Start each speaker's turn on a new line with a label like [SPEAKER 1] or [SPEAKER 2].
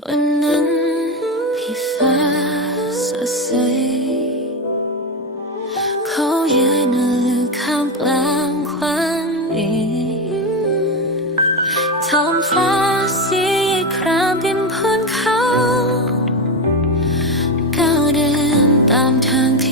[SPEAKER 1] วันนั้นที่ฟ้าสดใสเขายืนหรือข้ามกลางความดีท้องฟ้าสีครามดินพ้นเขาก้าวเดินตามทางที่